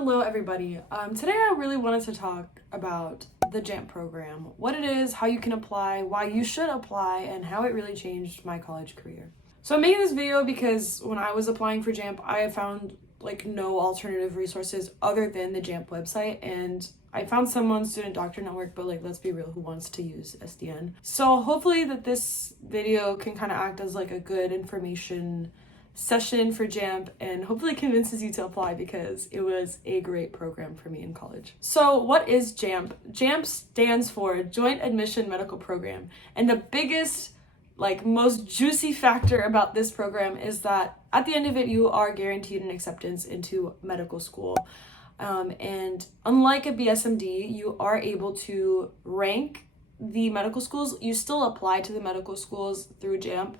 Hello everybody. Today I really wanted to talk about the JAMP program, what it is, how you can apply, why you should apply, and how it really changed my college career. So I'm making this video because when I was applying for JAMP, I have found no alternative resources other than the JAMP website, and I found some on Student Doctor Network, but let's be real, who wants to use SDN? So hopefully that this video can kind of act as a good information session for JAMP and hopefully convinces you to apply because it was a great program for me in college. So what is JAMP? JAMP stands for Joint Admission Medical Program, and the biggest most juicy factor about this program is that at the end of it you are guaranteed an acceptance into medical school. And unlike a BSMD, you are able to rank the medical schools. You still apply to the medical schools through JAMP,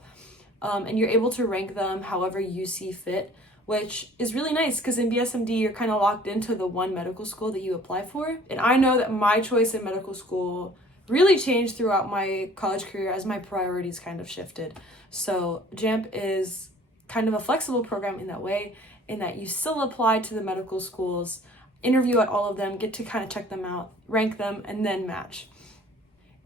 and you're able to rank them however you see fit, which is really nice because in BSMD you're kind of locked into the one medical school that you apply for. And I know that my choice in medical school really changed throughout my college career as my priorities kind of shifted. So JAMP is kind of a flexible program in that way, in that you still apply to the medical schools, interview at all of them, get to kind of check them out, rank them, and then match.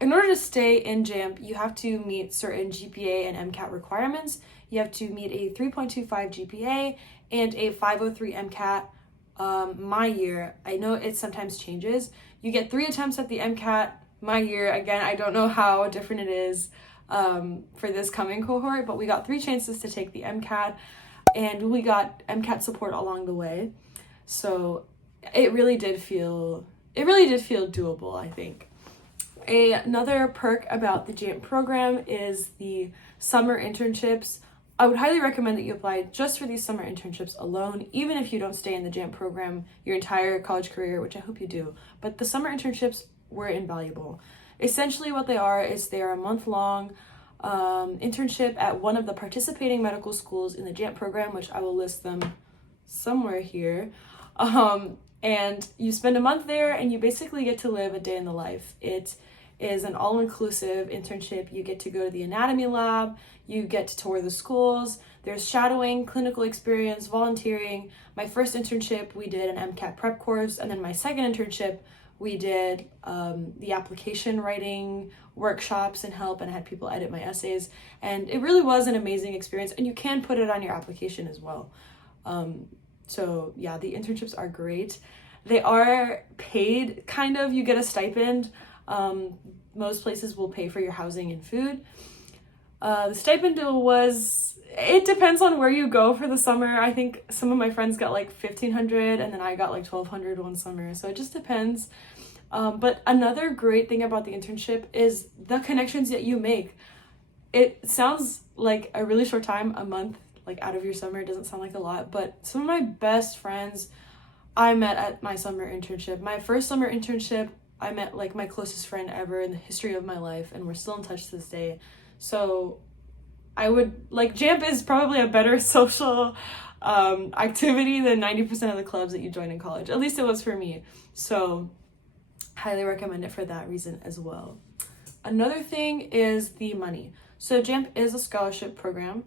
In order to stay in JAMP, you have to meet certain GPA and MCAT requirements. You have to meet a 3.25 GPA and a 503 MCAT. My year, I know it sometimes changes. You get 3 attempts at the MCAT. My year, again, I don't know how different it is for this coming cohort, but we got 3 chances to take the MCAT, and we got MCAT support along the way. So it really did feel doable, I think. Another perk about the JAMP program is the summer internships. I would highly recommend that you apply just for these summer internships alone, even if you don't stay in the JAMP program your entire college career, which I hope you do. But the summer internships were invaluable. Essentially what they are is they are a month-long internship at one of the participating medical schools in the JAMP program, which I will list them somewhere here. And you spend a month there and you basically get to live a day in the life. It is an all-inclusive internship. You get to go to the anatomy lab, you get to tour the schools, there's shadowing, clinical experience, volunteering. My first internship, we did an MCAT prep course, and then my second internship, we did the application writing workshops and help, and I had people edit my essays, and it really was an amazing experience, and you can put it on your application as well. So yeah, the internships are great. They are paid, kind of. You get a stipend. Most places will pay for your housing and food. The stipend it depends on where you go for the summer. I think some of my friends got $1,500 and then I got $1,200 one summer. So it just depends. But another great thing about the internship is the connections that you make. It sounds like a really short time, a month, out of your summer. It doesn't sound like a lot, but some of my best friends I met at my summer internship. My first summer internship, I met my closest friend ever in the history of my life, and we're still in touch to this day. So I would JAMP is probably a better social activity than 90% of the clubs that you join in college. At least it was for me. So highly recommend it for that reason as well. Another thing is the money. So JAMP is a scholarship program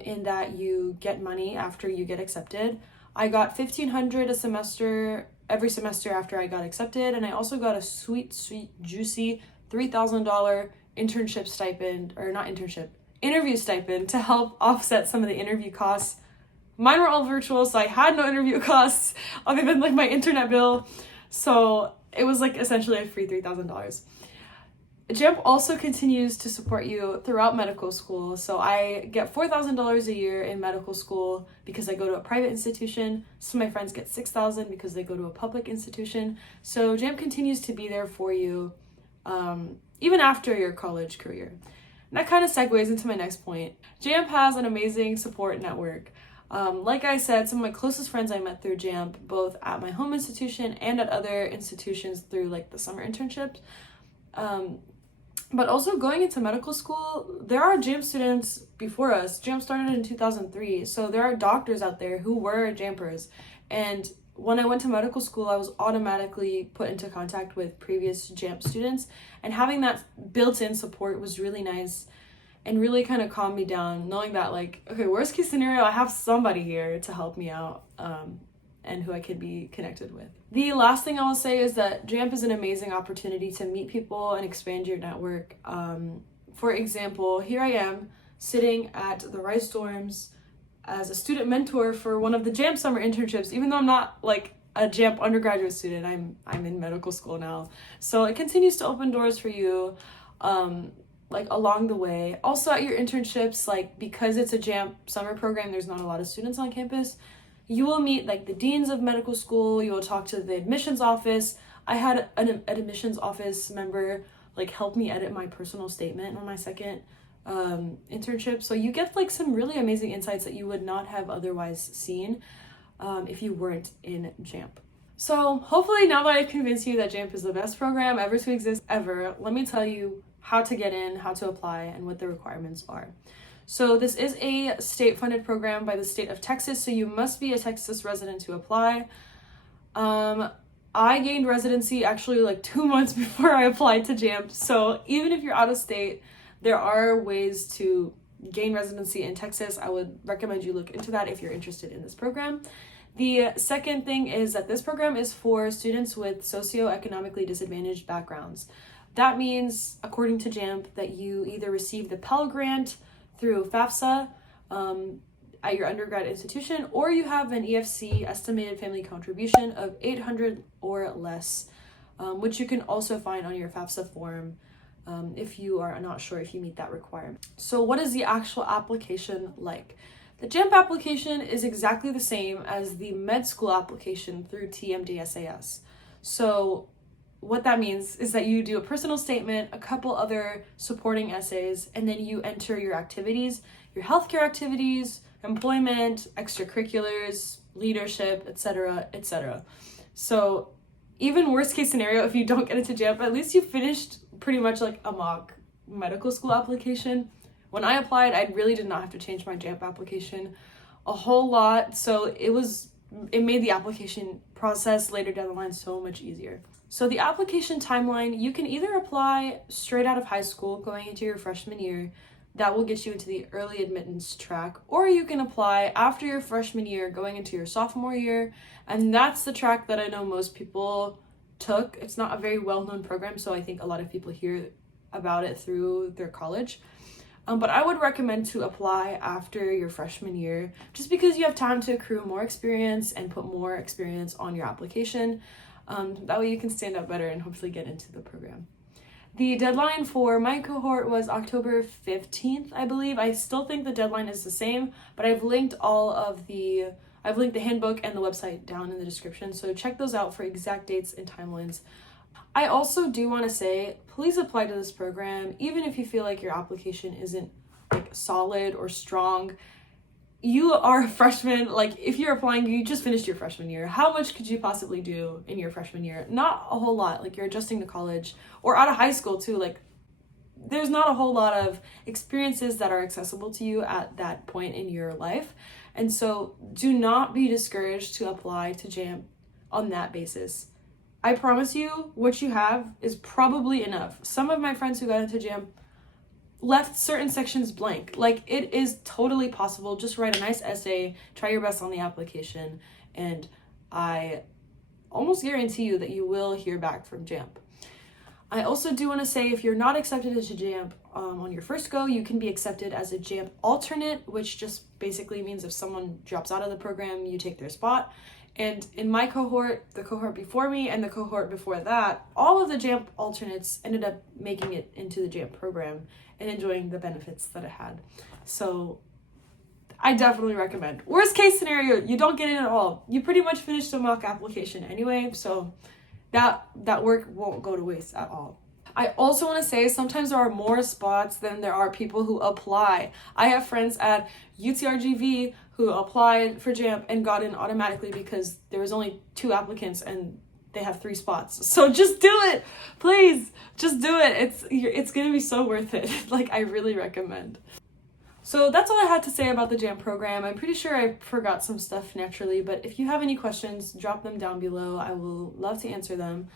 in that you get money after you get accepted. I got $1,500 a semester every semester after I got accepted, and I also got a sweet, juicy $3,000 internship stipend, or not internship, interview stipend to help offset some of the interview costs. Mine were all virtual, so I had no interview costs other than my internet bill. So it was essentially a free $3,000. JAMP also continues to support you throughout medical school. So I get $4,000 a year in medical school because I go to a private institution. Some of my friends get $6,000 because they go to a public institution. So JAMP continues to be there for you even after your college career. And that kind of segues into my next point. JAMP has an amazing support network. Like I said, some of my closest friends I met through JAMP, both at my home institution and at other institutions through the summer internships. But also going into medical school, there are JAMP students before us. JAMP started in 2003, so there are doctors out there who were JAMPers. And when I went to medical school, I was automatically put into contact with previous JAMP students, and having that built-in support was really nice and really kind of calmed me down, knowing that okay, worst case scenario, I have somebody here to help me out. and who I could be connected with. The last thing I will say is that JAMP is an amazing opportunity to meet people and expand your network. For example, here I am sitting at the Rice dorms as a student mentor for one of the JAMP summer internships, even though I'm not like a JAMP undergraduate student. I'm in medical school now. So it continues to open doors for you like along the way. Also at your internships, like because it's a JAMP summer program, there's not a lot of students on campus. You will meet like the deans of medical school. You will talk to the admissions office. I had an admissions office member like help me edit my personal statement on my second internship. So you get like some really amazing insights that you would not have otherwise seen if you weren't in JAMP. So hopefully now that I've convinced you that JAMP is the best program ever to exist ever, let me tell you how to get in, how to apply, and what the requirements are. So this is a state-funded program by the state of Texas, so you must be a Texas resident to apply. I gained residency actually like 2 months before I applied to JAMP, so even if you're out of state, there are ways to gain residency in Texas. I would recommend you look into that if you're interested in this program. The second thing is that this program is for students with socioeconomically disadvantaged backgrounds. That means, according to JAMP, that you either receive the Pell Grant through FAFSA at your undergrad institution, or you have an EFC estimated family contribution of $800 or less, which you can also find on your FAFSA form if you are not sure if you meet that requirement. So what is the actual application like? The JAMP application is exactly the same as the med school application through TMDSAS. So what that means is that you do a personal statement, a couple other supporting essays, and then you enter your activities, your healthcare activities, employment, extracurriculars, leadership, etc., etc. So even worst case scenario, if you don't get into JAMP, at least you finished pretty much like a mock medical school application. When I applied, I really did not have to change my JAMP application a whole lot, so it made the application process later down the line so much easier. So the application timeline, you can either apply straight out of high school going into your freshman year. That will get you into the early admittance track, or you can apply after your freshman year going into your sophomore year, and that's the track that I know most people took. It's not a very well-known program, so I think a lot of people hear about it through their college. But I would recommend to apply after your freshman year, just because you have time to accrue more experience and put more experience on your application. That way you can stand out better and hopefully get into the program. The deadline for my cohort was October 15th, I believe. I still think the deadline is the same, but I've linked the handbook and the website down in the description, so check those out for exact dates and timelines. I also do want to say, please apply to this program, even if you feel like your application isn't like solid or strong. You are a freshman, like if you're applying, you just finished your freshman year. How much could you possibly do in your freshman year? Not a whole lot. Like you're adjusting to college or out of high school too. Like there's not a whole lot of experiences that are accessible to you at that point in your life. And so do not be discouraged to apply to JAMP on that basis. I promise you what you have is probably enough. Some of my friends who got into JAMP left certain sections blank. Like it is totally possible. Just write a nice essay, try your best on the application, and I almost guarantee you that you will hear back from JAMP. I also do want to say, if you're not accepted into JAMP on your first go, you can be accepted as a JAMP alternate, which just basically means if someone drops out of the program, you take their spot. And in my cohort, the cohort before me, and the cohort before that, all of the JAMP alternates ended up making it into the JAMP program and enjoying the benefits that it had. So I definitely recommend. Worst case scenario, you don't get in at all. You pretty much finished a mock application anyway, so that work won't go to waste at all. I also want to say sometimes there are more spots than there are people who apply. I have friends at UTRGV who applied for JAMP and got in automatically because there was only 2 applicants and they have 3 spots. So just do it, please. Just do it. It's gonna be so worth it. Like I really recommend. So that's all I had to say about the JAMP program. I'm pretty sure I forgot some stuff naturally, but if you have any questions, drop them down below. I will love to answer them.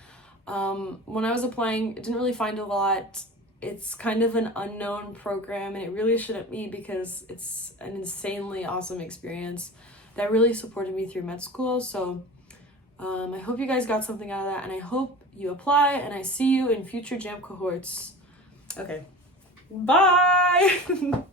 When I was applying, I didn't really find a lot. It's kind of an unknown program, and it really shouldn't be because it's an insanely awesome experience. that really supported me through med school. So I hope you guys got something out of that, and I hope you apply, and I see you in future JAMP cohorts. Okay, bye.